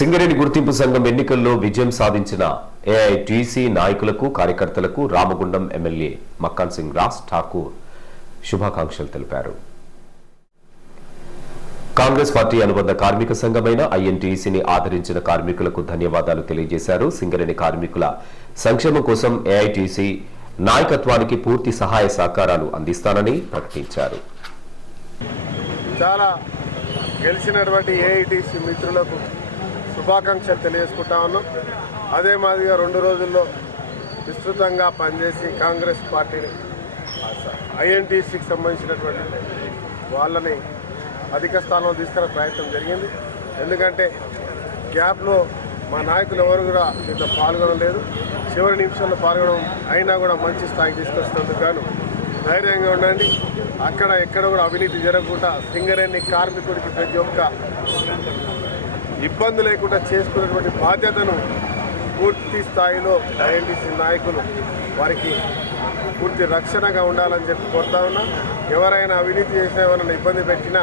సింగరేణి గుర్తింపు సంఘం ఎన్నికల్లో విజయం సాధించిన ఏఐటీసీ నాయకులకు కార్యకర్తలకు రామగుండం ఎమ్మెల్యే మక్కాన్ సింగ్ రాజ్ ఠాకూర్ శుభాకాంక్షలు తెలిపారు. కాంగ్రెస్ పార్టీ అనుబంధ కార్మిక సంఘమైన ఐఎన్టీసీని ఆదరించిన కార్మికులకు ధన్యవాదాలు తెలియజేశారు. సింగరేణి కార్మికుల సంక్షేమం కోసం ఏఐటీసీ నాయకత్వానికి పూర్తి సహాయ సహకారాలు అందిస్తానని ప్రకటించారు. చాలా గెలిచినటువంటి ఏఐటీసీ మిత్రులకు శుభాకాంక్షలు తెలియజేసుకుంటా ఉన్నాం. అదే మాదిరిగా రెండు రోజుల్లో విస్తృతంగా పనిచేసి కాంగ్రెస్ పార్టీని ఐఎన్టీసీకి సంబంధించినటువంటి వాళ్ళని అధిక స్థానంలో తీసుకునే ప్రయత్నం జరిగింది. ఎందుకంటే గ్యాప్లో మా నాయకులు ఎవరు కూడా దీంట్లో పాల్గొనలేదు చివరి నిమిషంలో పాల్గొనడం అయినా కూడా మంచి స్థాయికి తీసుకొచ్చినందుకు గాను ధైర్యంగా ఉండండి. అక్కడ ఎక్కడ కూడా అవినీతి జరగకుండా సింగరేణి కార్మికుడికి ప్రతి ఒక్క ఇబ్బంది లేకుండా చేసుకునేటువంటి బాధ్యతను పూర్తి స్థాయిలో ఐఎన్టీసీ నాయకులు వారికి పూర్తి రక్షణగా ఉండాలని చెప్పి కోరుతా ఉన్నా. ఎవరైనా అవినీతి చేసినా ఎవరైనా ఇబ్బంది పెట్టినా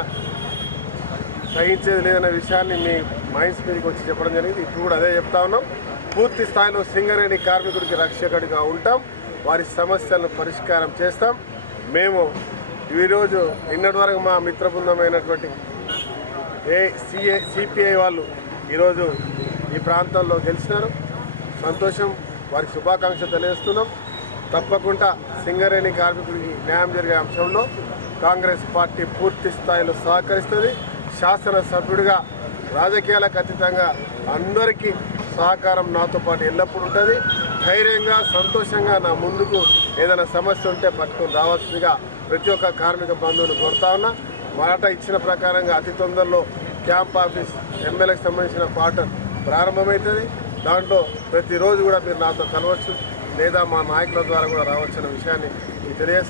సహించేది లేదన్న విషయాన్ని మీ మైండ్స్ మీదకి వచ్చి చెప్పడం జరిగింది. ఇప్పుడు కూడా అదే చెప్తా ఉన్నాం. పూర్తి స్థాయిలో సింగరేణి కార్మికుడికి రక్షకుడిగా ఉంటాం. వారి సమస్యలను పరిష్కారం చేస్తాం. మేము ఈరోజు నిన్నటి వరకు మా మిత్ర బృందమైనటువంటి ఏ సిఏ సిపిఐ వాళ్ళు ఈరోజు ఈ ప్రాంతంలో గెలిచినారు. సంతోషం వారికి శుభాకాంక్షలు తెలియజేస్తున్నాం. తప్పకుండా సింగరేణి కార్మికుడికి న్యాయం జరిగే అంశంలో కాంగ్రెస్ పార్టీ పూర్తి స్థాయిలో సహకరిస్తుంది. శాసనసభ్యుడిగా రాజకీయాలకు అతీతంగా అందరికీ సహకారం నాతో పాటు ఎల్లప్పుడూ ఉంటుంది. ధైర్యంగా సంతోషంగా నా ముందుకు ఏదైనా సమస్య ఉంటే పట్టుకొని రావాల్సిందిగా ప్రతి ఒక్క కార్మిక బంధువుని కోరుతా ఉన్నా. మాట ఇచ్చిన ప్రకారంగా అతి తొందరలో క్యాంప్ ఆఫీస్ ఎమ్మెల్యేకి సంబంధించిన క్వార్టర్ ప్రారంభమవుతుంది. దాంట్లో ప్రతిరోజు కూడా మీరు నాతో కలవచ్చు లేదా మా నాయకుల ద్వారా కూడా రావచ్చు అనే విషయాన్ని మీకు తెలియజేస్తాను